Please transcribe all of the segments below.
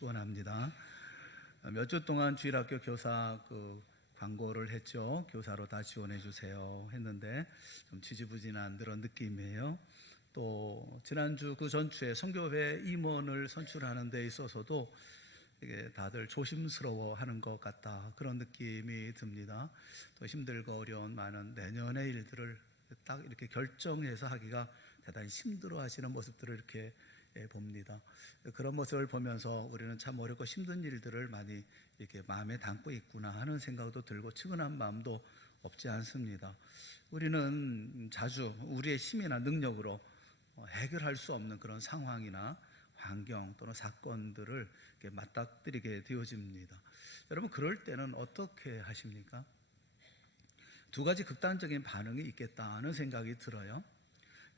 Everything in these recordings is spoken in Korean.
축원합니다. 몇 주 동안 주일학교 교사 광고를 했죠. 교사로 다 지원해 주세요 했는데 좀 지지부진한 그런 느낌이에요. 또 지난주 그 전주에 선교회 임원을 선출하는 데 있어서도 이게 다들 조심스러워하는 것 같다, 그런 느낌이 듭니다. 또 힘들고 어려운 많은 내년의 일들을 딱 이렇게 결정해서 하기가 대단히 힘들어하시는 모습들을 이렇게 봅니다. 그런 모습을 보면서 우리는 참 어렵고 힘든 일들을 많이 이렇게 마음에 담고 있구나 하는 생각도 들고 측은한 마음도 없지 않습니다. 우리는 자주 우리의 힘이나 능력으로 해결할 수 없는 그런 상황이나 환경 또는 사건들을 맞닥뜨리게 되어집니다. 여러분, 그럴 때는 어떻게 하십니까? 두 가지 극단적인 반응이 있겠다는 생각이 들어요.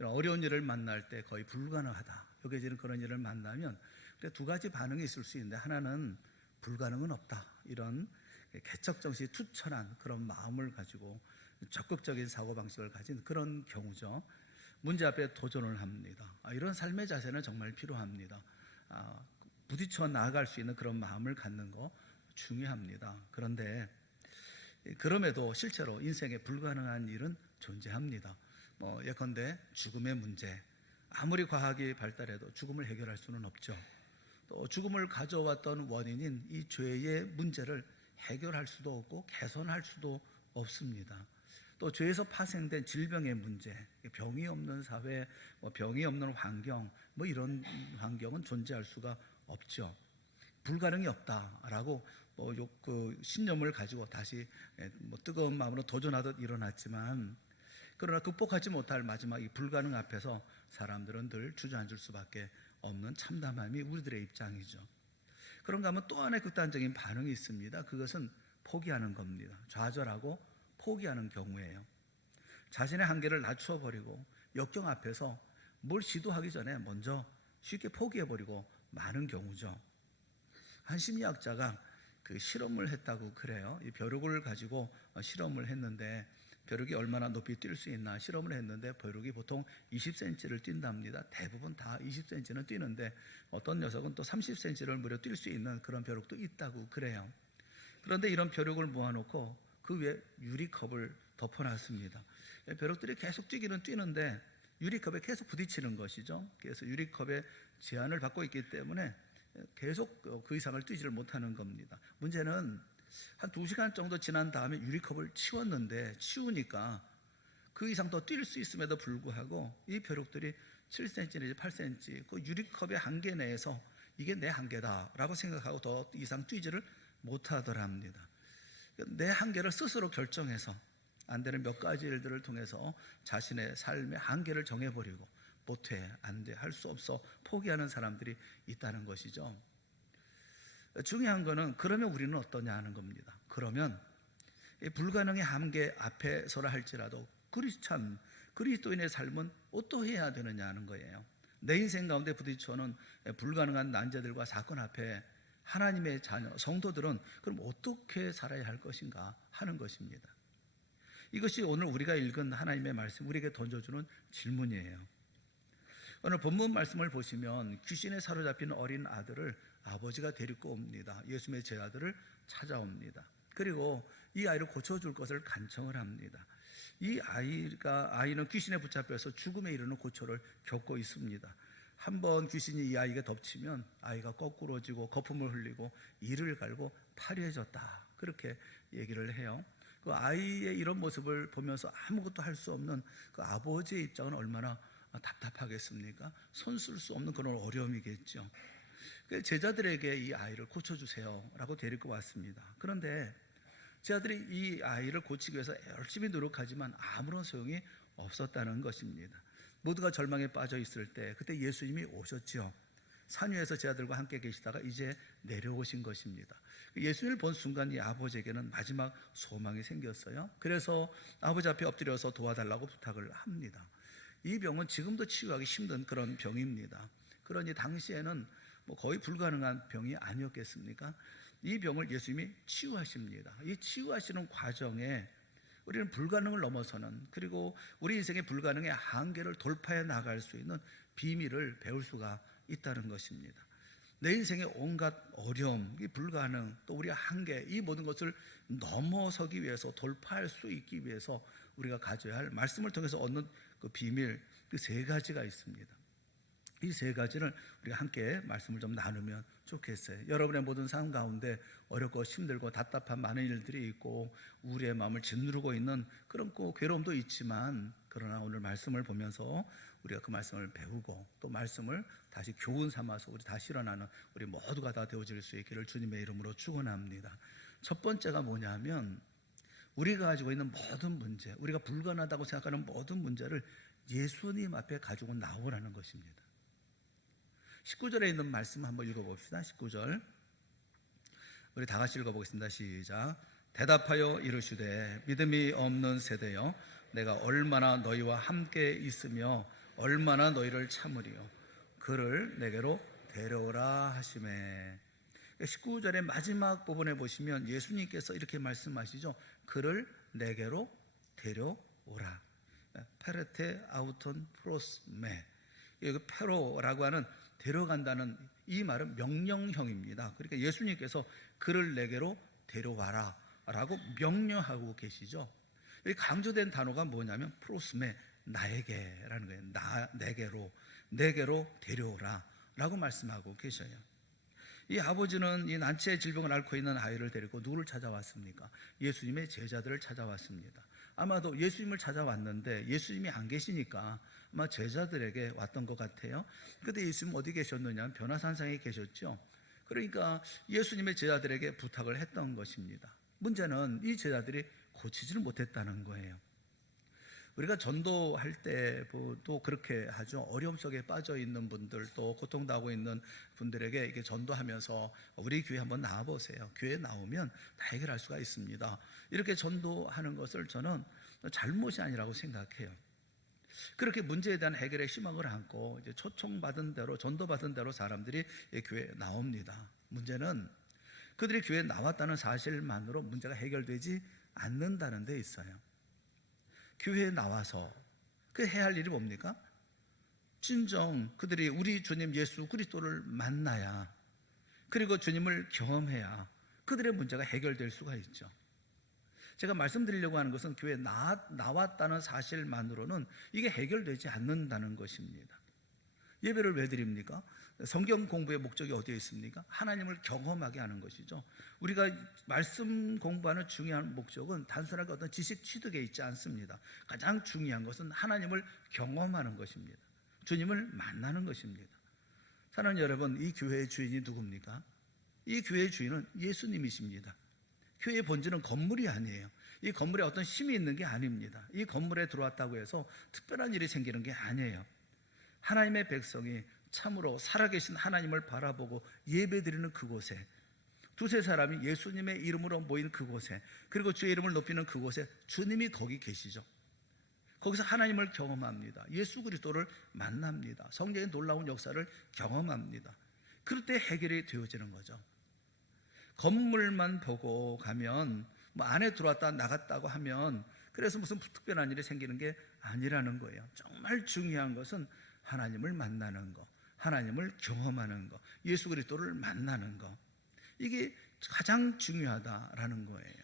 어려운 일을 만날 때 거의 불가능하다, 여겨지는 그런 일을 만나면 두 가지 반응이 있을 수 있는데, 하나는 불가능은 없다, 이런 개척정신이 투철한 그런 마음을 가지고 적극적인 사고방식을 가진 그런 경우죠. 문제 앞에 도전을 합니다. 이런 삶의 자세는 정말 필요합니다. 부딪혀 나아갈 수 있는 그런 마음을 갖는 거 중요합니다. 그런데 그럼에도 실제로 인생에 불가능한 일은 존재합니다. 예컨대 죽음의 문제, 아무리 과학이 발달해도 죽음을 해결할 수는 없죠. 또 죽음을 가져왔던 원인인 이 죄의 문제를 해결할 수도 없고 개선할 수도 없습니다. 또 죄에서 파생된 질병의 문제, 병이 없는 사회, 병이 없는 환경, 이런 환경은 존재할 수가 없죠. 불가능이 없다라고 신념을 가지고 다시 뜨거운 마음으로 도전하듯 일어났지만, 그러나 극복하지 못할 마지막 이 불가능 앞에서 사람들은 늘 주저앉을 수밖에 없는 참담함이 우리들의 입장이죠. 그런가 하면 또 하나의 극단적인 반응이 있습니다. 그것은 포기하는 겁니다. 좌절하고 포기하는 경우예요. 자신의 한계를 낮춰버리고 역경 앞에서 뭘 시도하기 전에 먼저 쉽게 포기해버리고 마는 경우죠. 한 심리학자가 실험을 했다고 그래요. 이 벼룩을 가지고 실험을 했는데, 벼룩이 얼마나 높이 뛸 수 있나 실험을 했는데, 벼룩이 보통 20cm를 뛴답니다. 대부분 다 20cm는 뛰는데 어떤 녀석은 또 30cm를 무려 뛸 수 있는 그런 벼룩도 있다고 그래요. 그런데 이런 벼룩을 모아놓고 그 위에 유리컵을 덮어놨습니다. 벼룩들이 계속 뛰기는 뛰는데 유리컵에 계속 부딪히는 것이죠. 그래서 유리컵에 제한을 받고 있기 때문에 계속 그 이상을 뛰지를 못하는 겁니다. 문제는 한 2시간 정도 지난 다음에 유리컵을 치웠는데, 치우니까 그 이상 더 뛸 수 있음에도 불구하고 이 벼룩들이 7cm 내지 8cm 그 유리컵의 한계 내에서 이게 내 한계다라고 생각하고 더 이상 뛰지를 못하더랍니다. 내 한계를 스스로 결정해서 안 되는 몇 가지 일들을 통해서 자신의 삶의 한계를 정해버리고 못해, 안 돼, 할 수 없어 포기하는 사람들이 있다는 것이죠. 중요한 거는 그러면 우리는 어떠냐 하는 겁니다. 그러면 불가능의 한계 앞에 서라 할지라도 크리스찬, 그리스도인의 삶은 어떠해야 되느냐 하는 거예요. 내 인생 가운데 부딪혀오는 불가능한 난제들과 사건 앞에 하나님의 자녀, 성도들은 그럼 어떻게 살아야 할 것인가 하는 것입니다. 이것이 오늘 우리가 읽은 하나님의 말씀, 우리에게 던져주는 질문이에요. 오늘 본문 말씀을 보시면 귀신에 사로잡힌 어린 아들을 아버지가 데리고 옵니다. 예수님의 제 아들을 찾아옵니다. 그리고 이 아이를 고쳐줄 것을 간청을 합니다. 이 아이는 귀신에 붙잡혀서 죽음에 이르는 고초를 겪고 있습니다. 한번 귀신이 이 아이에게 덮치면 아이가 거꾸로지고 거품을 흘리고 이를 갈고 파리해졌다, 그렇게 얘기를 해요. 그 아이의 이런 모습을 보면서 아무것도 할 수 없는 그 아버지의 입장은 얼마나 답답하겠습니까? 손 쓸 수 없는 그런 어려움이겠죠. 제자들에게 이 아이를 고쳐주세요 라고 데리고 왔습니다. 그런데 제자들이 이 아이를 고치기 위해서 열심히 노력하지만 아무런 소용이 없었다는 것입니다. 모두가 절망에 빠져 있을 때 그때 예수님이 오셨죠. 산 위에서 제자들과 함께 계시다가 이제 내려오신 것입니다. 예수님을 본 순간 이 아버지에게는 마지막 소망이 생겼어요. 그래서 아버지 앞에 엎드려서 도와달라고 부탁을 합니다. 이 병은 지금도 치유하기 힘든 그런 병입니다. 그러니 당시에는 거의 불가능한 병이 아니었겠습니까? 이 병을 예수님이 치유하십니다. 이 치유하시는 과정에 우리는 불가능을 넘어서는, 그리고 우리 인생의 불가능의 한계를 돌파해 나갈 수 있는 비밀을 배울 수가 있다는 것입니다. 내 인생의 온갖 어려움, 이 불가능, 또 우리의 한계, 이 모든 것을 넘어서기 위해서, 돌파할 수 있기 위해서 우리가 가져야 할 말씀을 통해서 얻는 그 비밀, 그 세 가지가 있습니다. 이 세 가지를 우리가 함께 말씀을 좀 나누면 좋겠어요. 여러분의 모든 삶 가운데 어렵고 힘들고 답답한 많은 일들이 있고 우리의 마음을 짓누르고 있는 그런 괴로움도 있지만, 그러나 오늘 말씀을 보면서 우리가 그 말씀을 배우고 또 말씀을 다시 교훈 삼아서 우리 다시 일어나는 우리 모두가 다 되어질 수 있기를 주님의 이름으로 축원합니다. 첫 번째가 뭐냐면, 우리가 가지고 있는 모든 문제, 우리가 불가능하다고 생각하는 모든 문제를 예수님 앞에 가지고 나오라는 것입니다. 19절에 있는 말씀 한번 읽어봅시다. 19절 우리 다 같이 읽어보겠습니다. 시작. 대답하여 이르시되 믿음이 없는 세대여, 내가 얼마나 너희와 함께 있으며 얼마나 너희를 참으리요, 그를 내게로 데려오라 하시매. 19절의 마지막 부분에 보시면 예수님께서 이렇게 말씀하시죠. 그를 내게로 데려오라. 페르테 아우톤 프로스메. 이 페로라고 하는 데려간다는 이 말은 명령형입니다. 그러니까 예수님께서 그를 내게로 데려와라 라고 명령하고 계시죠. 여기 강조된 단어가 뭐냐면 프로스메, 나에게라는 거예요. 내게로 데려오라 라고 말씀하고 계셔요. 이 아버지는 이 난치의 질병을 앓고 있는 아이를 데리고 누구를 찾아왔습니까? 예수님의 제자들을 찾아왔습니다. 아마도 예수님을 찾아왔는데 예수님이 안 계시니까 아마 제자들에게 왔던 것 같아요. 그런데 예수님 어디 계셨느냐? 변화산상에 계셨죠. 그러니까 예수님의 제자들에게 부탁을 했던 것입니다. 문제는 이 제자들이 고치지를 못했다는 거예요. 우리가 전도할 때도 그렇게 하죠. 어려움 속에 빠져 있는 분들, 또 고통당하고 있는 분들에게 이렇게 전도하면서 우리 교회 한번 나와보세요. 교회에 나오면 다 해결할 수가 있습니다. 이렇게 전도하는 것을 저는 잘못이 아니라고 생각해요. 그렇게 문제에 대한 해결의 희망을 안고 이제 초청받은 대로, 전도받은 대로 사람들이 교회에 나옵니다. 문제는 그들이 교회에 나왔다는 사실만으로 문제가 해결되지 않는다는 데 있어요. 교회에 나와서 그 해야 할 일이 뭡니까? 진정 그들이 우리 주님 예수 그리스도를 만나야, 그리고 주님을 경험해야 그들의 문제가 해결될 수가 있죠. 제가 말씀드리려고 하는 것은 교회에 나왔다는 사실만으로는 이게 해결되지 않는다는 것입니다. 예배를 왜 드립니까? 성경 공부의 목적이 어디에 있습니까? 하나님을 경험하게 하는 것이죠. 우리가 말씀 공부하는 중요한 목적은 단순하게 어떤 지식 취득에 있지 않습니다. 가장 중요한 것은 하나님을 경험하는 것입니다. 주님을 만나는 것입니다. 사랑하는 여러분, 이 교회의 주인이 누굽니까? 이 교회의 주인은 예수님이십니다. 교회의 본질은 건물이 아니에요. 이 건물에 어떤 힘이 있는 게 아닙니다. 이 건물에 들어왔다고 해서 특별한 일이 생기는 게 아니에요. 하나님의 백성이 참으로 살아계신 하나님을 바라보고 예배드리는 그곳에, 두세 사람이 예수님의 이름으로 모인 그곳에, 그리고 주의 이름을 높이는 그곳에 주님이 거기 계시죠. 거기서 하나님을 경험합니다. 예수 그리스도를 만납니다. 성령의 놀라운 역사를 경험합니다. 그럴 때 해결이 되어지는 거죠. 건물만 보고 가면, 뭐 안에 들어왔다 나갔다고 하면 그래서 무슨 특별한 일이 생기는 게 아니라는 거예요. 정말 중요한 것은 하나님을 만나는 거, 하나님을 경험하는 거, 예수 그리스도를 만나는 거, 이게 가장 중요하다라는 거예요.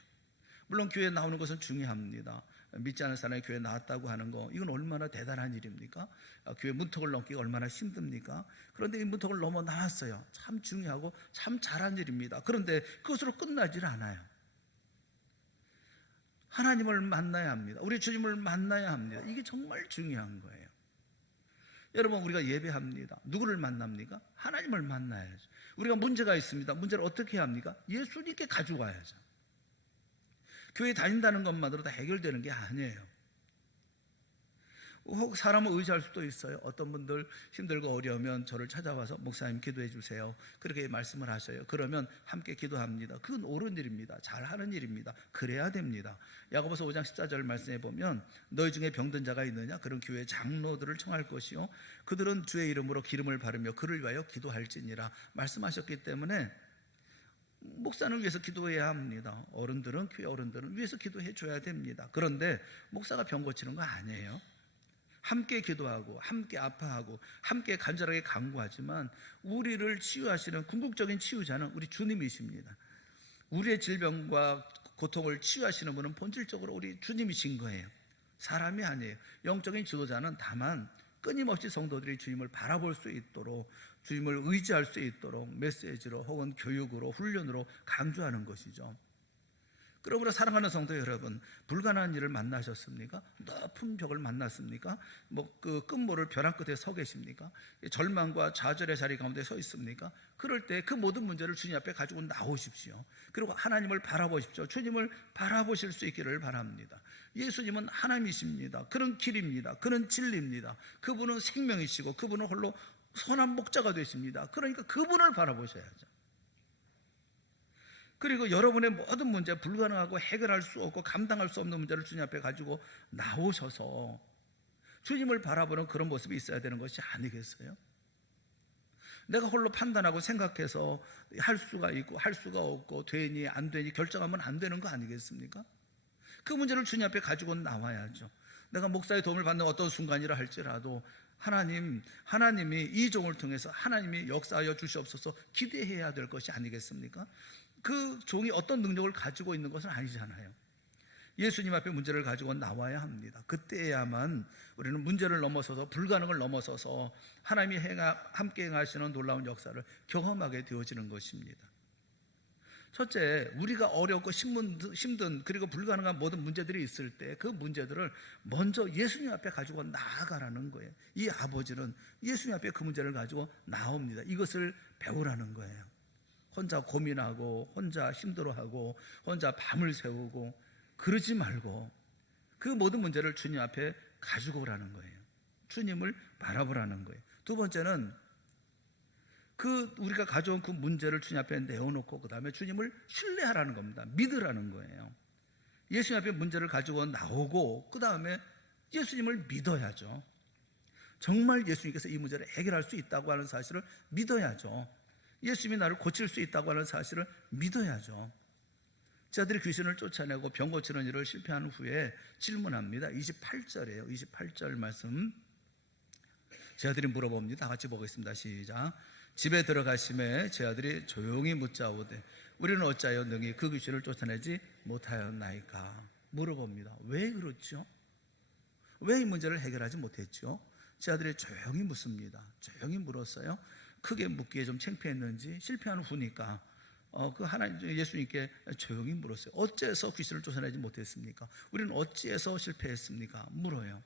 물론 교회에 나오는 것은 중요합니다. 믿지 않는 사람이 교회에 나왔다고 하는 거, 이건 얼마나 대단한 일입니까? 교회 문턱을 넘기가 얼마나 힘듭니까? 그런데 이 문턱을 넘어 나왔어요. 참 중요하고 참 잘한 일입니다. 그런데 그것으로 끝나질 않아요. 하나님을 만나야 합니다. 우리 주님을 만나야 합니다. 이게 정말 중요한 거예요. 여러분, 우리가 예배합니다. 누구를 만납니까? 하나님을 만나야죠. 우리가 문제가 있습니다. 문제를 어떻게 해야 합니까? 예수님께 가지고 와야죠. 교회 다닌다는 것만으로도 해결되는 게 아니에요. 혹 사람을 의지할 수도 있어요. 어떤 분들 힘들고 어려우면 저를 찾아와서 목사님 기도해 주세요, 그렇게 말씀을 하셔요. 그러면 함께 기도합니다. 그건 옳은 일입니다. 잘하는 일입니다. 그래야 됩니다. 야고보서 5장 14절 말씀에 보면 너희 중에 병든 자가 있느냐? 그런 교회 장로들을 청할 것이요 그들은 주의 이름으로 기름을 바르며 그를 위하여 기도할지니라 말씀하셨기 때문에 목사는 위해서 기도해야 합니다. 어른들은, 교회 어른들은 위해서 기도해 줘야 됩니다. 그런데 목사가 병 고치는 거 아니에요. 함께 기도하고 함께 아파하고 함께 간절하게 간구하지만 우리를 치유하시는 궁극적인 치유자는 우리 주님이십니다. 우리의 질병과 고통을 치유하시는 분은 본질적으로 우리 주님이신 거예요. 사람이 아니에요. 영적인 지도자는 다만 끊임없이 성도들이 주님을 바라볼 수 있도록, 주님을 의지할 수 있도록 메시지로 혹은 교육으로 훈련으로 강조하는 것이죠. 그러므로 사랑하는 성도 여러분, 불가능한 일을 만나셨습니까? 높은 벽을 만났습니까? 그 끝모를 벼랑 끝에 서 계십니까? 절망과 좌절의 자리 가운데 서 있습니까? 그럴 때 그 모든 문제를 주님 앞에 가지고 나오십시오. 그리고 하나님을 바라보십시오. 주님을 바라보실 수 있기를 바랍니다. 예수님은 하나님이십니다. 그런 길입니다. 그런 진리입니다. 그분은 생명이시고 그분은 홀로 선한 목자가 되십니다. 그러니까 그분을 바라보셔야죠. 그리고 여러분의 모든 문제, 불가능하고 해결할 수 없고 감당할 수 없는 문제를 주님 앞에 가지고 나오셔서 주님을 바라보는 그런 모습이 있어야 되는 것이 아니겠어요? 내가 홀로 판단하고 생각해서 할 수가 있고 할 수가 없고 되니 안 되니 결정하면 안 되는 거 아니겠습니까? 그 문제를 주님 앞에 가지고 나와야죠. 내가 목사의 도움을 받는 어떤 순간이라 할지라도 하나님이 이 종을 통해서 하나님이 역사하여 주시옵소서 기대해야 될 것이 아니겠습니까? 그 종이 어떤 능력을 가지고 있는 것은 아니잖아요. 예수님 앞에 문제를 가지고 나와야 합니다. 그때야만 우리는 문제를 넘어서서 불가능을 넘어서서 하나님이 함께 행하시는 놀라운 역사를 경험하게 되어지는 것입니다. 첫째, 우리가 어렵고 힘든 그리고 불가능한 모든 문제들이 있을 때 그 문제들을 먼저 예수님 앞에 가지고 나아가라는 거예요. 이 아버지는 예수님 앞에 그 문제를 가지고 나옵니다. 이것을 배우라는 거예요. 혼자 고민하고 혼자 힘들어하고 혼자 밤을 새우고 그러지 말고 그 모든 문제를 주님 앞에 가지고 오라는 거예요. 주님을 바라보라는 거예요. 두 번째는 우리가 가져온 그 문제를 주님 앞에 내어놓고 그 다음에 주님을 신뢰하라는 겁니다. 믿으라는 거예요. 예수님 앞에 문제를 가지고 나오고 그 다음에 예수님을 믿어야죠. 정말 예수님께서 이 문제를 해결할 수 있다고 하는 사실을 믿어야죠. 예수님이 나를 고칠 수 있다고 하는 사실을 믿어야죠. 제 아들이 귀신을 쫓아내고 병 고치는 일을 실패한 후에 질문합니다. 28절이에요. 28절 말씀 제 아들이 물어봅니다. 다 같이 보겠습니다. 시작. 집에 들어가심에 제 아들이 조용히 묻자오되 우리는 어찌하여 능히 그 귀신을 쫓아내지 못하였나이까. 물어봅니다. 왜 그렇죠? 왜 이 문제를 해결하지 못했죠? 제 아들이 조용히 묻습니다. 조용히 물었어요. 크게 묻기에 좀 창피했는지 실패한 후니까 예수님께 조용히 물었어요. 어째서 귀신을 쫓아내지 못했습니까? 우리는 어찌해서 실패했습니까? 물어요.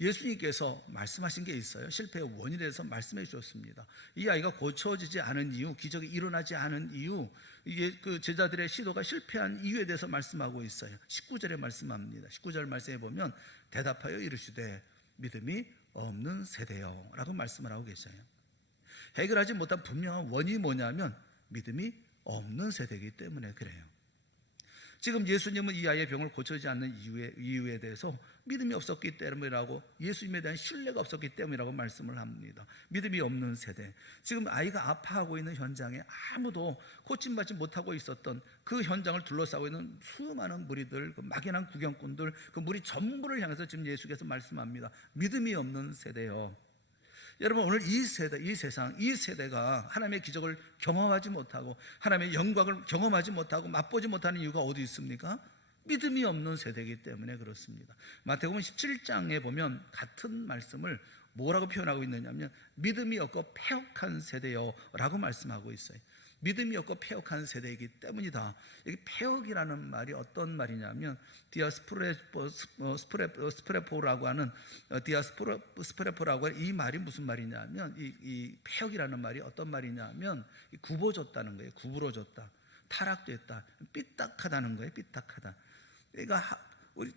예수님께서 말씀하신 게 있어요. 실패의 원인에 대해서 말씀해 주셨습니다. 이 아이가 고쳐지지 않은 이유, 기적이 일어나지 않은 이유, 이게 그 제자들의 시도가 실패한 이유에 대해서 말씀하고 있어요. 19절에 말씀합니다. 19절 말씀해 보면 대답하여 이르시되 믿음이 없는 세대요 라고 말씀을 하고 계셔요. 해결하지 못한 분명한 원인이 뭐냐면 믿음이 없는 세대이기 때문에 그래요. 지금 예수님은 이 아이의 병을 고쳐지지 않는 이유에 대해서 믿음이 없었기 때문이라고, 예수님에 대한 신뢰가 없었기 때문이라고 말씀을 합니다. 믿음이 없는 세대. 지금 아이가 아파하고 있는 현장에 아무도 고침받지 못하고 있었던 그 현장을 둘러싸고 있는 수많은 무리들, 그 막연한 구경꾼들, 그 무리 전부를 향해서 지금 예수께서 말씀합니다. 믿음이 없는 세대요. 여러분, 오늘 이 세상, 이 세대가 하나님의 기적을 경험하지 못하고 하나님의 영광을 경험하지 못하고 맛보지 못하는 이유가 어디 있습니까? 믿음이 없는 세대이기 때문에 그렇습니다. 마태복음 17장에 보면 같은 말씀을 뭐라고 표현하고 있느냐면 믿음이 없고 패역한 세대요 라고 말씀하고 있어요. 믿음이 없고 패역한 세대이기 때문이다. 여기 패역이라는 말이 어떤 말이냐면 스프레포라고 하는 이 말이 무슨 말이냐면 이 패역이라는 말이 어떤 말이냐면 굽어졌다는 거예요. 구부러졌다, 타락됐다, 삐딱하다는 거예요. 삐딱하다. 그러니까 우리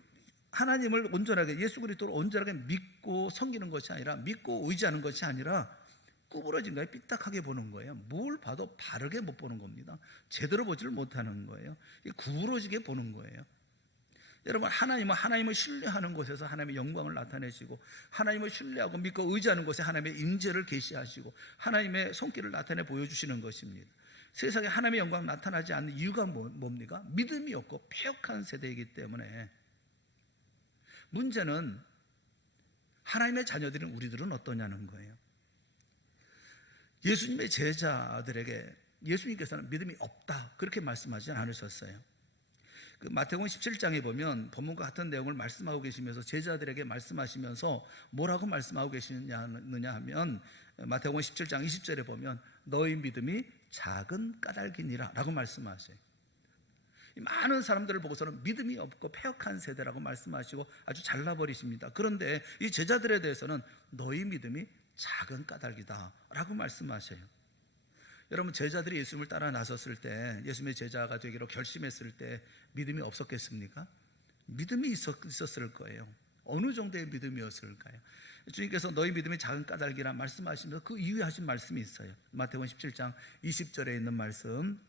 하나님을 온전하게, 예수 그리스도를 온전하게 믿고 섬기는 것이 아니라, 믿고 의지하는 것이 아니라 구부러진 거예요. 삐딱하게 보는 거예요. 뭘 봐도 바르게 못 보는 겁니다. 제대로 보지를 못하는 거예요. 구부러지게 보는 거예요. 여러분, 하나님을 신뢰하는 곳에서 하나님의 영광을 나타내시고, 하나님을 신뢰하고 믿고 의지하는 곳에 하나님의 임재를 계시하시고 하나님의 손길을 나타내 보여주시는 것입니다. 세상에 하나님의 영광 나타나지 않는 이유가 뭡니까? 믿음이 없고 패역한 세대이기 때문에. 문제는 하나님의 자녀들인 우리들은 어떠냐는 거예요. 예수님의 제자들에게 예수님께서는 믿음이 없다 그렇게 말씀하지 않으셨어요. 그 마태복음 17장에 보면 본문과 같은 내용을 말씀하고 계시면서 제자들에게 말씀하시면서 뭐라고 말씀하고 계시느냐 하면 마태복음 17장 20절에 보면 너희 믿음이 작은 까닭이니라 라고 말씀하세요. 많은 사람들을 보고서는 믿음이 없고 패역한 세대라고 말씀하시고 아주 잘라버리십니다. 그런데 이 제자들에 대해서는 너희 믿음이 작은 까닭이다 라고 말씀하셔요. 여러분, 제자들이 예수님을 따라 나섰을 때, 예수님의 제자가 되기로 결심했을 때 믿음이 없었겠습니까? 믿음이 있었을 거예요. 어느 정도의 믿음이었을까요? 주님께서 너희 믿음이 작은 까닭이라 말씀하시면서 그 이후에 하신 말씀이 있어요. 마태복음 17장 20절에 있는 말씀,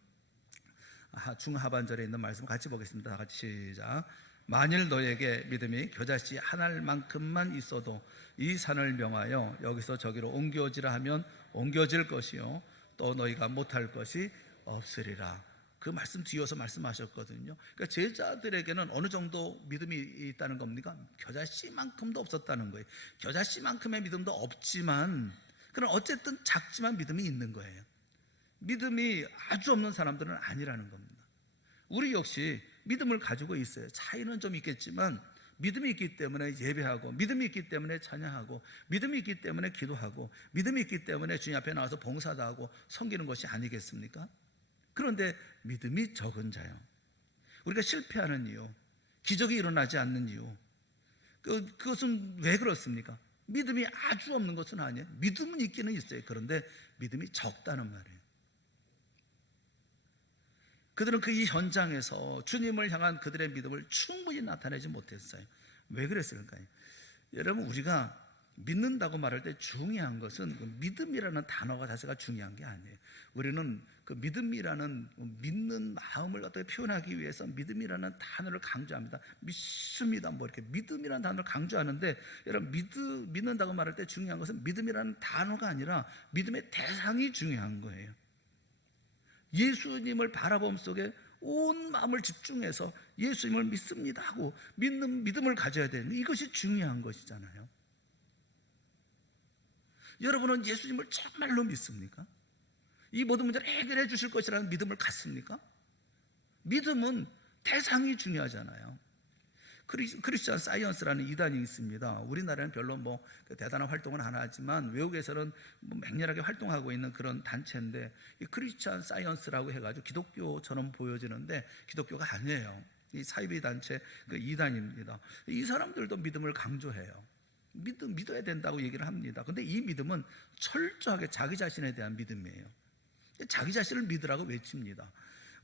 중하반절에 있는 말씀 같이 보겠습니다. 다 같이 시작. 만일 너에게 믿음이 겨자씨 한 알만큼만 있어도 이 산을 명하여 여기서 저기로 옮겨지라 하면 옮겨질 것이요 또 너희가 못할 것이 없으리라. 그 말씀 뒤어서 말씀하셨거든요. 그러니까 제자들에게는 어느 정도 믿음이 있다는 겁니까? 겨자씨만큼도 없었다는 거예요. 겨자씨만큼의 믿음도 없지만 그럼 어쨌든 작지만 믿음이 있는 거예요. 믿음이 아주 없는 사람들은 아니라는 겁니다. 우리 역시 믿음을 가지고 있어요. 차이는 좀 있겠지만 믿음이 있기 때문에 예배하고, 믿음이 있기 때문에 찬양하고, 믿음이 있기 때문에 기도하고, 믿음이 있기 때문에 주님 앞에 나와서 봉사도 하고 섬기는 것이 아니겠습니까? 그런데 믿음이 적은 자요, 우리가 실패하는 이유, 기적이 일어나지 않는 이유, 그것은 왜 그렇습니까? 믿음이 아주 없는 것은 아니에요. 믿음은 있기는 있어요. 그런데 믿음이 적다는 말이에요. 그들은 그 이 현장에서 주님을 향한 그들의 믿음을 충분히 나타내지 못했어요. 왜 그랬을까요? 여러분, 우리가 믿는다고 말할 때 중요한 것은 그 믿음이라는 단어가 자체가 중요한 게 아니에요. 우리는 그 믿음이라는, 믿는 마음을 어떻게 표현하기 위해서 믿음이라는 단어를 강조합니다. 믿습니다, 뭐 이렇게 믿음이라는 단어를 강조하는데, 여러분, 믿는다고 말할 때 중요한 것은 믿음이라는 단어가 아니라 믿음의 대상이 중요한 거예요. 예수님을 바라봄 속에 온 마음을 집중해서 예수님을 믿습니다 하고 믿는 믿음을 가져야 되는, 이것이 중요한 것이잖아요. 여러분은 예수님을 정말로 믿습니까? 이 모든 문제를 해결해 주실 것이라는 믿음을 갖습니까? 믿음은 대상이 중요하잖아요. 크리스천 사이언스라는 이단이 있습니다. 우리나라는 별로 대단한 활동은 안 하지만 외국에서는 맹렬하게 활동하고 있는 그런 단체인데, 이 크리스천 사이언스라고 해가지고 기독교처럼 보여지는데 기독교가 아니에요. 이 사이비 단체 이단입니다. 이 사람들도 믿음을 강조해요. 믿어야 된다고 얘기를 합니다. 근데 이 믿음은 철저하게 자기 자신에 대한 믿음이에요. 자기 자신을 믿으라고 외칩니다.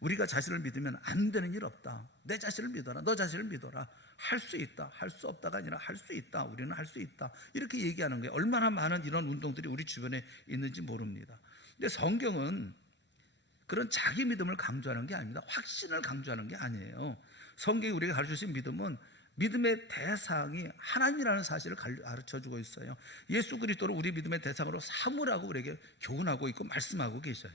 우리가 자신을 믿으면 안 되는 일 없다. 내 자신을 믿어라. 너 자신을 믿어라. 할 수 있다. 할 수 없다가 아니라 할 수 있다. 우리는 할 수 있다. 이렇게 얘기하는 거예요. 얼마나 많은 이런 운동들이 우리 주변에 있는지 모릅니다. 근데 성경은 그런 자기 믿음을 강조하는 게 아닙니다. 확신을 강조하는 게 아니에요. 성경이 우리가 가르쳐주신 믿음은 믿음의 대상이 하나님이라는 사실을 가르쳐주고 있어요. 예수 그리스도를 우리 믿음의 대상으로 삼으라고 우리에게 교훈하고 있고 말씀하고 계셔요.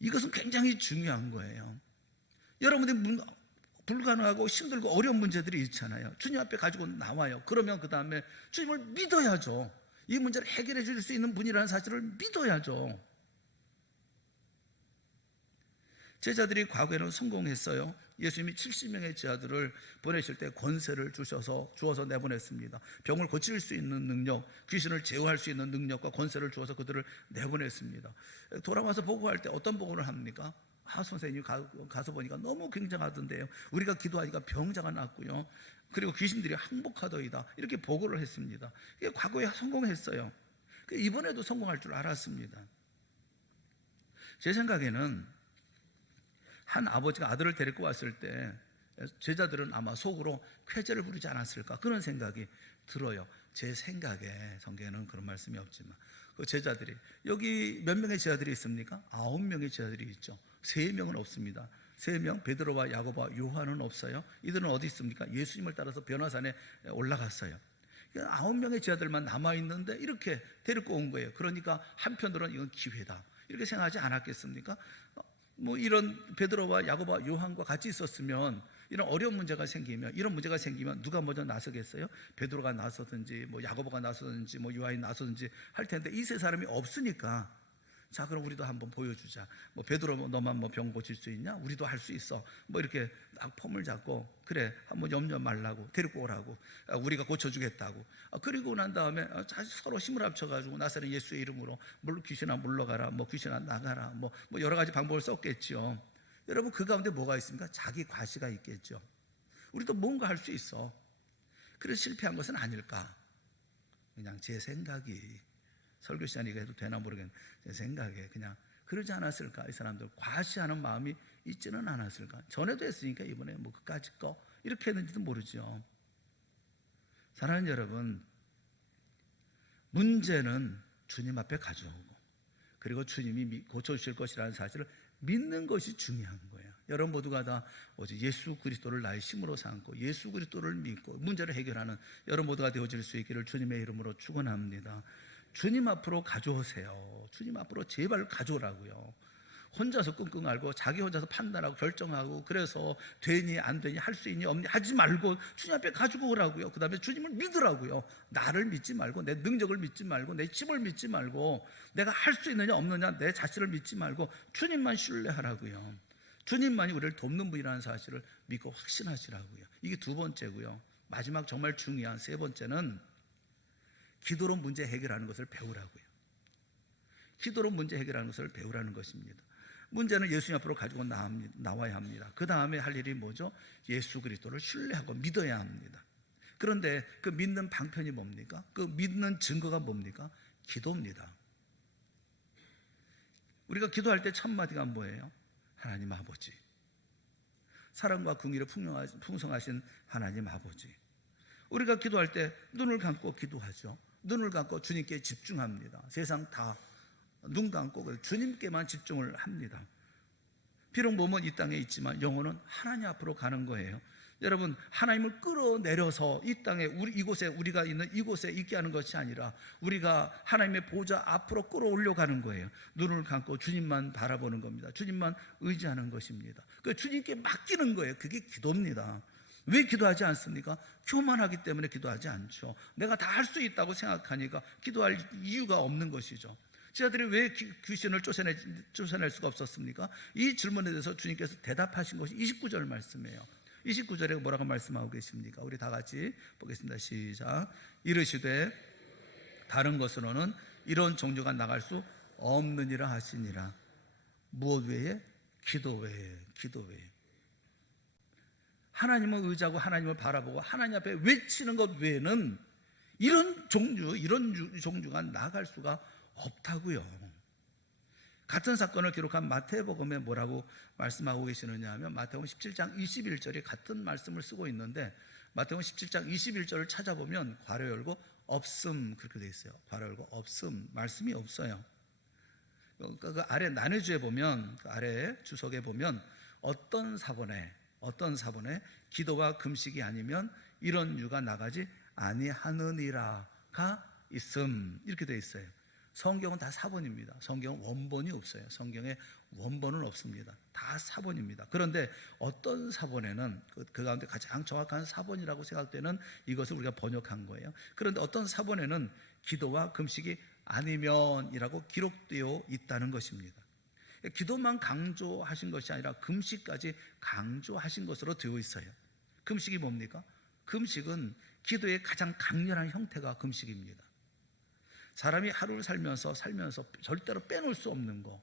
이것은 굉장히 중요한 거예요. 여러분들이 불가능하고 힘들고 어려운 문제들이 있잖아요. 주님 앞에 가지고 나와요. 그러면 그 다음에 주님을 믿어야죠. 이 문제를 해결해 줄 수 있는 분이라는 사실을 믿어야죠. 제자들이 과거에는 성공했어요. 예수님이 70명의 제자들을 보내실 때 권세를 주어서 내보냈습니다. 병을 고칠 수 있는 능력, 귀신을 제어할 수 있는 능력과 권세를 주어서 그들을 내보냈습니다. 돌아와서 보고할 때 어떤 보고를 합니까? 선생님 가서 보니까 너무 굉장하던데요. 우리가 기도하니까 병자가 낫고요. 그리고 귀신들이 항복하더이다. 이렇게 보고를 했습니다. 과거에 성공했어요. 이번에도 성공할 줄 알았습니다. 제 생각에는 한 아버지가 아들을 데리고 왔을 때 제자들은 아마 속으로 쾌재를 부르지 않았을까, 그런 생각이 들어요. 제 생각에 성경에는 그런 말씀이 없지만 그 제자들이, 여기 몇 명의 제자들이 있습니까? 9명의 제자들이 있죠. 3명은 없습니다. 3명, 베드로와 야고보와 요한은 없어요. 이들은 어디 있습니까? 예수님을 따라서 변화산에 올라갔어요. 9명의 제자들만 남아있는데 이렇게 데리고 온 거예요. 그러니까 한편으로는 이건 기회다, 이렇게 생각하지 않았겠습니까? 이런 베드로와 야고보와 요한과 같이 있었으면 이런 어려운 문제가 생기면, 이런 문제가 생기면 누가 먼저 나서겠어요? 베드로가 나서든지 뭐 야고보가 나서든지 뭐 요한이 나서든지 할 텐데 이 세 사람이 없으니까, 자 그럼 우리도 한번 보여주자. 뭐 베드로 너만 뭐 병 고칠 수 있냐? 우리도 할 수 있어. 뭐 이렇게 딱 폼을 잡고, 그래 한번 염려 말라고, 데리고 오라고, 우리가 고쳐주겠다고. 그리고 난 다음에 서로 힘을 합쳐가지고 나사렛 예수의 이름으로 귀신아 물러가라, 뭐 귀신아 나가라, 뭐 여러 가지 방법을 썼겠죠. 여러분 그 가운데 뭐가 있습니까? 자기 과시가 있겠죠. 우리도 뭔가 할 수 있어. 그래서 실패한 것은 아닐까? 그냥 제 생각이, 설교 시간에 이거 해도 되나 모르겠는데 제 생각에 그냥 그러지 않았을까? 이 사람들 과시하는 마음이 있지는 않았을까? 전에도 했으니까 이번에 뭐 그까짓 거 이렇게 했는지도 모르죠. 사랑하는 여러분, 문제는 주님 앞에 가져오고, 그리고 주님이 고쳐주실 것이라는 사실을 믿는 것이 중요한 거예요. 여러분 모두가 다 오직 예수 그리스도를 나의 힘으로 삼고 예수 그리스도를 믿고 문제를 해결하는 여러분 모두가 되어질 수 있기를 주님의 이름으로 축원합니다. 주님 앞으로 가져오세요. 주님 앞으로 제발 가져오라고요. 혼자서 끙끙 앓고 자기 혼자서 판단하고 결정하고, 그래서 되니 안 되니 할 수 있니 없니 하지 말고 주님 앞에 가지고 오라고요. 그 다음에 주님을 믿으라고요. 나를 믿지 말고, 내 능력을 믿지 말고, 내 힘을 믿지 말고, 내가 할 수 있느냐 없느냐 내 자신을 믿지 말고 주님만 신뢰하라고요. 주님만이 우리를 돕는 분이라는 사실을 믿고 확신하시라고요. 이게 두 번째고요. 마지막 정말 중요한 세 번째는 기도로 문제 해결하는 것을 배우라고요. 기도로 문제 해결하는 것을 배우라는 것입니다. 문제는 예수님 앞으로 가지고 나와야 합니다. 그 다음에 할 일이 뭐죠? 예수 그리스도를 신뢰하고 믿어야 합니다. 그런데 그 믿는 방편이 뭡니까? 그 믿는 증거가 뭡니까? 기도입니다. 우리가 기도할 때 첫 마디가 뭐예요? 하나님 아버지, 사랑과 긍휼이 풍성하신 하나님 아버지. 우리가 기도할 때 눈을 감고 기도하죠. 눈을 감고 주님께 집중합니다. 세상 다 눈 감고 주님께만 집중을 합니다. 비록 몸은 이 땅에 있지만 영혼은 하나님 앞으로 가는 거예요. 여러분, 하나님을 끌어내려서 이 땅에 이곳에 우리가 있는 이곳에 있게 하는 것이 아니라 우리가 하나님의 보좌 앞으로 끌어올려 가는 거예요. 눈을 감고 주님만 바라보는 겁니다. 주님만 의지하는 것입니다. 그 주님께 맡기는 거예요. 그게 기도입니다. 왜 기도하지 않습니까? 교만하기 때문에 기도하지 않죠. 내가 다 할 수 있다고 생각하니까 기도할 이유가 없는 것이죠. 제자들이 왜 귀신을 쫓아낼 수가 없었습니까? 이 질문에 대해서 주님께서 대답하신 것이 29절 말씀이에요. 29절에 뭐라고 말씀하고 계십니까? 우리 다 같이 보겠습니다. 시작. 이르시되 다른 것으로는 이런 종류가 나갈 수 없느니라 하시니라. 무엇 외에? 기도 외에. 기도 외에. 하나님을 의지하고 하나님을 바라보고 하나님 앞에 외치는 것 외에는 이런 종류가 나갈 수가 없다고요. 같은 사건을 기록한 마태복음에 뭐라고 말씀하고 계시느냐 하면 마태복음 17장 21절에 같은 말씀을 쓰고 있는데, 마태복음 17장 21절을 찾아보면 괄호 열고 없음 그렇게 돼 있어요. 괄호 열고 없음, 말씀이 없어요. 그 아래 난해주에 보면, 그 아래 주석에 보면 어떤 사본에 기도와 금식이 아니면 이런 유가 나가지 아니하느니라가 있음 이렇게 돼 있어요. 성경은 다 사본입니다. 성경은 원본이 없어요. 성경에 원본은 없습니다. 다 사본입니다. 그런데 어떤 사본에는 그 가운데 가장 정확한 사본이라고 생각되는 이것을 우리가 번역한 거예요. 그런데 어떤 사본에는 기도와 금식이 아니면이라고 기록되어 있다는 것입니다. 기도만 강조하신 것이 아니라 금식까지 강조하신 것으로 되어 있어요. 금식이 뭡니까? 금식은 기도의 가장 강렬한 형태가 금식입니다. 사람이 하루를 살면서 절대로 빼놓을 수 없는 거,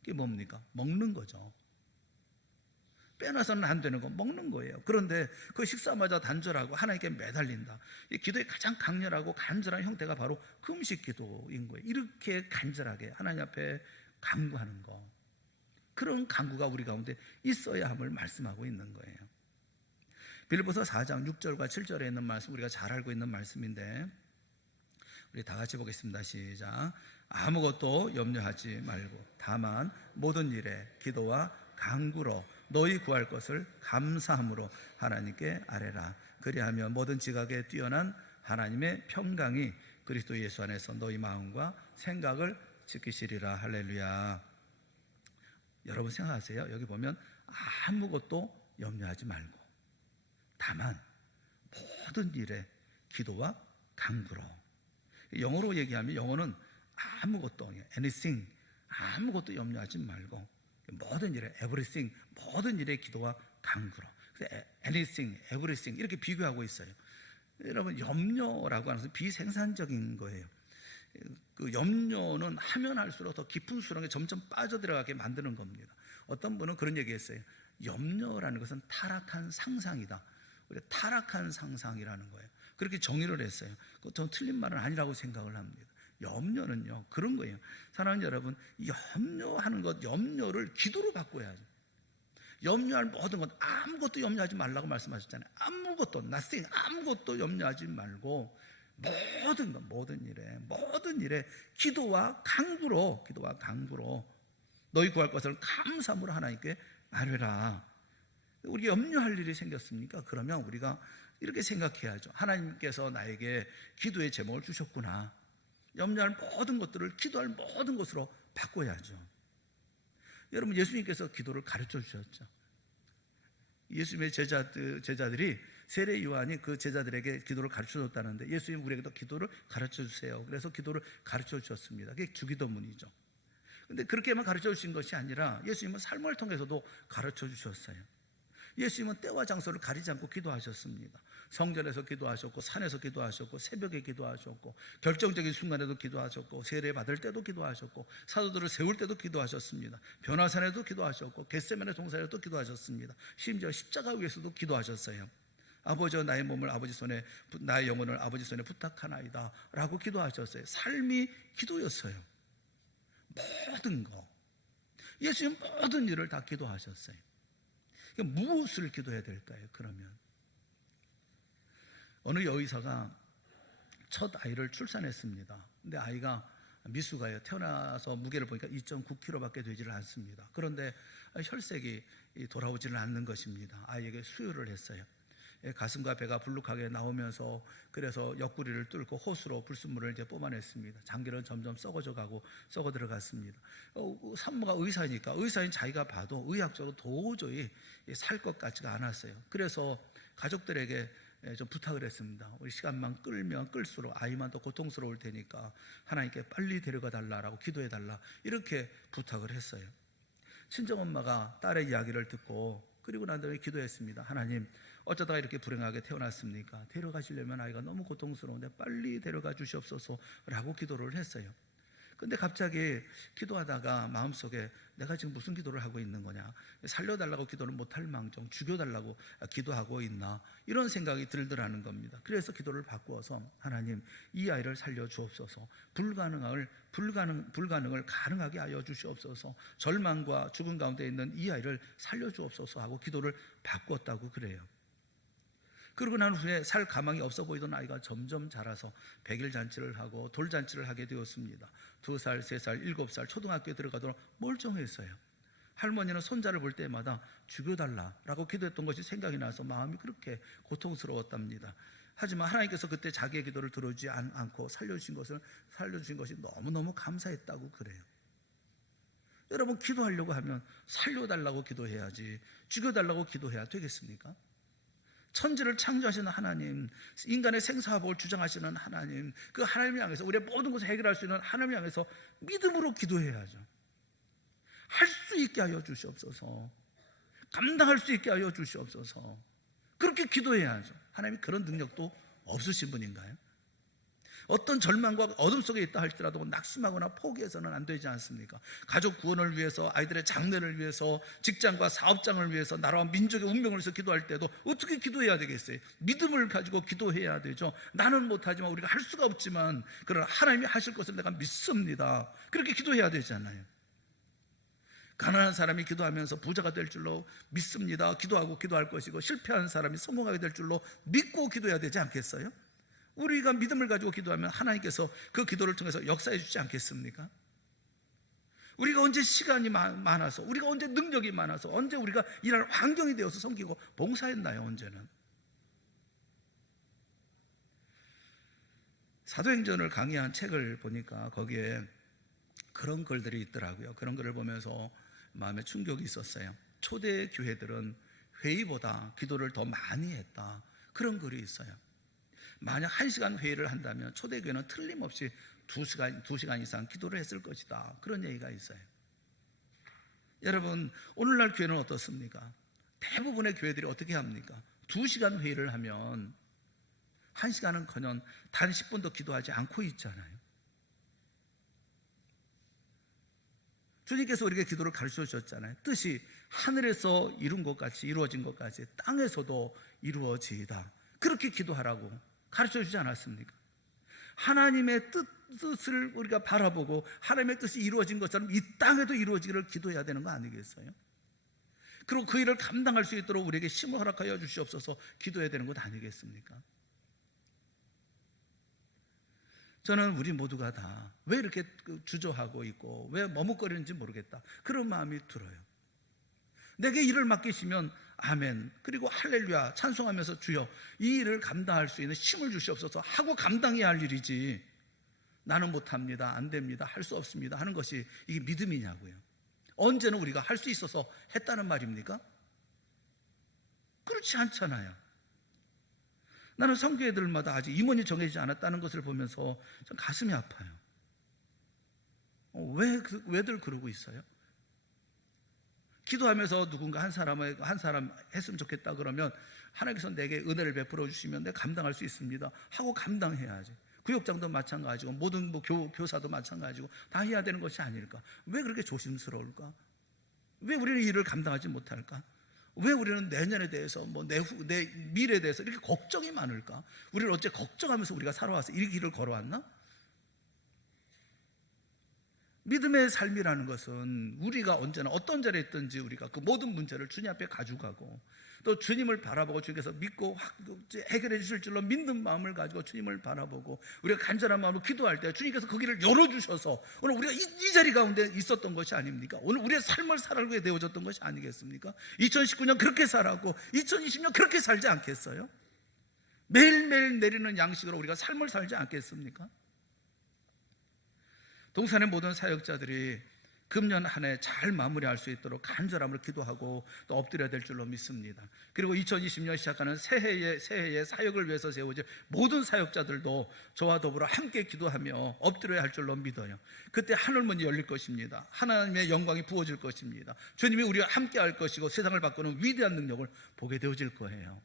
그게 뭡니까? 먹는 거죠. 빼놔서는 안 되는 거 먹는 거예요. 그런데 그 식사마저 단절하고 하나님께 매달린다. 이 기도의 가장 강렬하고 간절한 형태가 바로 금식 기도인 거예요. 이렇게 간절하게 하나님 앞에 간구하는 거, 그런 간구가 우리 가운데 있어야 함을 말씀하고 있는 거예요. 빌립보서 4장 6절과 7절에 있는 말씀, 우리가 잘 알고 있는 말씀인데 우리 다 같이 보겠습니다. 시작. 아무것도 염려하지 말고 다만 모든 일에 기도와 간구로 너희 구할 것을 감사함으로 하나님께 아뢰라. 그리하면 모든 지각에 뛰어난 하나님의 평강이 그리스도 예수 안에서 너희 마음과 생각을 지키시리라. 할렐루야. 여러분 생각하세요. 여기 보면 아무것도 염려하지 말고, 다만 모든 일에 기도와 간구로. 영어로 얘기하면 영어는 아무것도 anything, 아무것도 염려하지 말고 모든 일에 everything, 모든 일에 기도와 간구로. anything, everything 이렇게 비교하고 있어요. 여러분, 염려라고 하는 것은 비생산적인 거예요. 그 염려는 하면 할수록 더 깊은 수렁에 점점 빠져들어가게 만드는 겁니다. 어떤 분은 그런 얘기했어요. 염려라는 것은 타락한 상상이다. 우리가 타락한 상상이라는 거예요. 그렇게 정의를 했어요. 그건 틀린 말은 아니라고 생각을 합니다. 염려는요, 그런 거예요. 사랑하는 여러분, 염려하는 것, 염려를 기도로 바꿔야죠. 염려할 모든 것, 아무것도 염려하지 말라고 말씀하셨잖아요. 아무것도, nothing, 아무것도 염려하지 말고 모든 것, 모든 일에 기도와 간구로 너희 구할 것을 감사함으로 하나님께 아뢰라. 우리 염려할 일이 생겼습니까? 그러면 우리가 이렇게 생각해야죠. 하나님께서 나에게 기도의 제목을 주셨구나. 염려할 모든 것들을 기도할 모든 것으로 바꿔야죠. 여러분, 예수님께서 기도를 가르쳐 주셨죠. 예수님의 제자들이 세례 요한이 그 제자들에게 기도를 가르쳐 줬다는데, 예수님 우리에게도 기도를 가르쳐 주세요. 그래서 기도를 가르쳐 주셨습니다. 그게 주기도문이죠. 근데 그렇게만 가르쳐 주신 것이 아니라 예수님은 삶을 통해서도 가르쳐 주셨어요. 예수님은 때와 장소를 가리지 않고 기도하셨습니다. 성전에서 기도하셨고, 산에서 기도하셨고, 새벽에 기도하셨고, 결정적인 순간에도 기도하셨고, 세례 받을 때도 기도하셨고, 사도들을 세울 때도 기도하셨습니다. 변화산에도 기도하셨고, 겟세마네 동산에도 기도하셨습니다. 심지어 십자가 위에서도 기도하셨어요. 아버지여, 나의 몸을 아버지 손에, 나의 영혼을 아버지 손에 부탁하나이다 라고 기도하셨어요. 삶이 기도였어요. 모든 거, 예수님 모든 일을 다 기도하셨어요. 무엇을 기도해야 될까요? 그러면 어느 여의사가 첫 아이를 출산했습니다. 근데 아이가 미숙아예요. 태어나서 무게를 보니까 2.9kg밖에 되지를 않습니다. 그런데 혈색이 돌아오지는 않는 것입니다. 아이에게 수유를 했어요. 가슴과 배가 불룩하게 나오면서, 그래서 옆구리를 뚫고 호수로 불순물을 이제 뽑아냈습니다. 장기는 점점 썩어져 가고 썩어 들어갔습니다. 산모가 의사니까, 의사인 자기가 봐도 의학적으로 도저히 살 것 같지가 않았어요. 그래서 가족들에게 좀 부탁을 했습니다. 우리 시간만 끌면 끌수록 아이만 더 고통스러울 테니까 하나님께 빨리 데려가 달라라고 기도해 달라, 이렇게 부탁을 했어요. 친정엄마가 딸의 이야기를 듣고 그리고 난 다음에 기도했습니다. 하나님, 어쩌다가 이렇게 불행하게 태어났습니까? 데려가시려면 아이가 너무 고통스러운데 빨리 데려가 주시옵소서라고 기도를 했어요. 근데 갑자기 기도하다가 마음속에 내가 지금 무슨 기도를 하고 있는 거냐, 살려달라고 기도를 못할 망정 죽여달라고 기도하고 있나, 이런 생각이 들더라는 겁니다. 그래서 기도를 바꾸어서, 하나님, 이 아이를 살려주옵소서, 불가능을 가능하게 하여 주시옵소서, 절망과 죽음 가운데 있는 이 아이를 살려주옵소서 하고 기도를 바꿨다고 그래요. 그러고 난 후에 살 가망이 없어 보이던 아이가 점점 자라서 100일 잔치를 하고 돌잔치를 하게 되었습니다. 2살, 3살, 7살 초등학교에 들어가도록 멀쩡했어요. 할머니는 손자를 볼 때마다 죽여달라라고 기도했던 것이 생각이 나서 마음이 그렇게 고통스러웠답니다. 하지만 하나님께서 그때 자기의 기도를 들어주지 않고 살려주신 것이 너무너무 감사했다고 그래요. 여러분, 기도하려고 하면 살려달라고 기도해야지 죽여달라고 기도해야 되겠습니까? 천지를 창조하시는 하나님, 인간의 생사화복을 주장하시는 하나님, 그 하나님을 향해서, 우리의 모든 것을 해결할 수 있는 하나님을 향해서 믿음으로 기도해야죠. 할 수 있게 하여 주시옵소서, 감당할 수 있게 하여 주시옵소서, 그렇게 기도해야죠. 하나님이 그런 능력도 없으신 분인가요? 어떤 절망과 어둠 속에 있다 할지라도 낙심하거나 포기해서는 안 되지 않습니까? 가족 구원을 위해서, 아이들의 장래를 위해서, 직장과 사업장을 위해서, 나라와 민족의 운명을 위해서 기도할 때도 어떻게 기도해야 되겠어요? 믿음을 가지고 기도해야 되죠. 나는 못하지만, 우리가 할 수가 없지만, 그러나 하나님이 하실 것을 내가 믿습니다, 그렇게 기도해야 되잖아요. 가난한 사람이 기도하면서 부자가 될 줄로 믿습니다, 기도하고 기도할 것이고, 실패한 사람이 성공하게 될 줄로 믿고 기도해야 되지 않겠어요? 우리가 믿음을 가지고 기도하면 하나님께서 그 기도를 통해서 역사해 주지 않겠습니까? 우리가 언제 시간이 많아서, 우리가 언제 능력이 많아서, 언제 우리가 일할 환경이 되어서 섬기고 봉사했나요? 언제는? 사도행전을 강의한 책을 보니까 거기에 그런 글들이 있더라고요. 그런 글을 보면서 마음에 충격이 있었어요. 초대 교회들은 회의보다 기도를 더 많이 했다. 그런 글이 있어요. 만약 1시간 회의를 한다면 초대교회는 틀림없이 2시간 이상 기도를 했을 것이다. 그런 얘기가 있어요. 여러분, 오늘날 교회는 어떻습니까? 대부분의 교회들이 어떻게 합니까? 2시간 회의를 하면 1시간은커녕 단 10분도 기도하지 않고 있잖아요. 주님께서 우리에게 기도를 가르쳐 주셨잖아요. 뜻이 하늘에서 이룬 것 같이 이루어진 것 같이 땅에서도 이루어지이다. 그렇게 기도하라고 가르쳐 주지 않았습니까? 하나님의 뜻을 우리가 바라보고 하나님의 뜻이 이루어진 것처럼 이 땅에도 이루어지기를 기도해야 되는 거 아니겠어요? 그리고 그 일을 감당할 수 있도록 우리에게 힘을 허락하여 주시옵소서 기도해야 되는 것 아니겠습니까? 저는 우리 모두가 다 왜 이렇게 주저하고 있고 왜 머뭇거리는지 모르겠다, 그런 마음이 들어요. 내게 일을 맡기시면 아멘, 그리고 할렐루야 찬송하면서 주여 이 일을 감당할 수 있는 힘을 주시옵소서 하고 감당해야 할 일이지, 나는 못합니다, 안 됩니다, 할 수 없습니다 하는 것이 이게 믿음이냐고요. 언제는 우리가 할 수 있어서 했다는 말입니까? 그렇지 않잖아요. 나는 성교회들마다 아직 임원이 정해지지 않았다는 것을 보면서 좀 가슴이 아파요. 왜들 그러고 있어요? 기도하면서 누군가 한 사람 했으면 좋겠다 그러면 하나님께서 내게 은혜를 베풀어 주시면 내가 감당할 수 있습니다 하고 감당해야지. 구역장도 마찬가지고 모든 교사도 마찬가지고 다 해야 되는 것이 아닐까? 왜 그렇게 조심스러울까? 왜 우리는 일을 감당하지 못할까? 왜 우리는 내년에 대해서 내 미래에 대해서 이렇게 걱정이 많을까? 우리를 어째 걱정하면서 우리가 살아와서 이 길을 걸어왔나? 믿음의 삶이라는 것은 우리가 언제나 어떤 자리에 있든지 우리가 그 모든 문제를 주님 앞에 가져가고 또 주님을 바라보고 주님께서 믿고 해결해 주실 줄로 믿는 마음을 가지고 주님을 바라보고 우리가 간절한 마음으로 기도할 때 주님께서 그 길을 열어주셔서 오늘 우리가 이 자리 가운데 있었던 것이 아닙니까? 오늘 우리의 삶을 살아가게 되어졌던 것이 아니겠습니까? 2019년 그렇게 살았고 2020년 그렇게 살지 않겠어요? 매일매일 내리는 양식으로 우리가 삶을 살지 않겠습니까? 동산의 모든 사역자들이 금년 한 해 잘 마무리할 수 있도록 간절함으로 기도하고 또 엎드려야 될 줄로 믿습니다. 그리고 2020년 시작하는 새해의 사역을 위해서 세워질 모든 사역자들도 저와 더불어 함께 기도하며 엎드려야 할 줄로 믿어요. 그때 하늘문이 열릴 것입니다. 하나님의 영광이 부어질 것입니다. 주님이 우리와 함께 할 것이고 세상을 바꾸는 위대한 능력을 보게 되어질 거예요.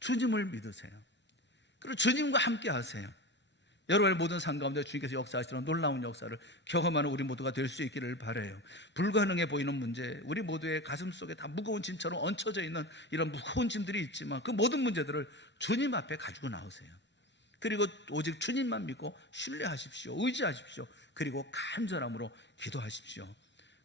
주님을 믿으세요. 그리고 주님과 함께 하세요. 여러분의 모든 삶 가운데 주님께서 역사하시는 놀라운 역사를 경험하는 우리 모두가 될 수 있기를 바라요. 불가능해 보이는 문제, 우리 모두의 가슴 속에 다 무거운 짐처럼 얹혀져 있는 이런 무거운 짐들이 있지만 그 모든 문제들을 주님 앞에 가지고 나오세요. 그리고 오직 주님만 믿고 신뢰하십시오. 의지하십시오. 그리고 간절함으로 기도하십시오.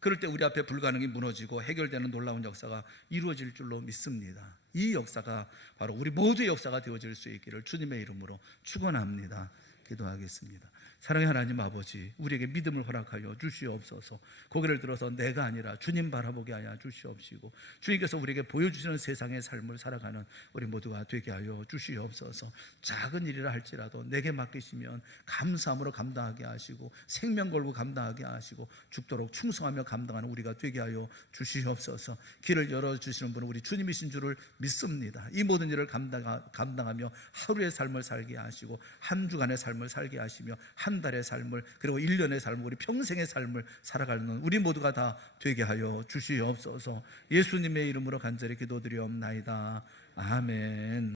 그럴 때 우리 앞에 불가능이 무너지고 해결되는 놀라운 역사가 이루어질 줄로 믿습니다. 이 역사가 바로 우리 모두의 역사가 되어질 수 있기를 주님의 이름으로 축원합니다. 기도하겠습니다. 사랑의 하나님 아버지, 우리에게 믿음을 허락하여 주시옵소서. 고개를 들어서 내가 아니라 주님 바라보게 하여 주시옵시고 주님께서 우리에게 보여주시는 세상의 삶을 살아가는 우리 모두가 되게 하여 주시옵소서. 작은 일이라 할지라도 내게 맡기시면 감사함으로 감당하게 하시고 생명 걸고 감당하게 하시고 죽도록 충성하며 감당하는 우리가 되게 하여 주시옵소서. 길을 열어주시는 분은 우리 주님이신 줄을 믿습니다. 이 모든 일을 감당하며 하루의 삶을 살게 하시고 한 주간의 삶을 살게 하시며 한 달의 삶을 그리고 1년의 삶을 우리 평생의 삶을 살아가는 우리 모두가 다 되게 하여 주시옵소서. 예수님의 이름으로 간절히 기도드리옵나이다. 아멘.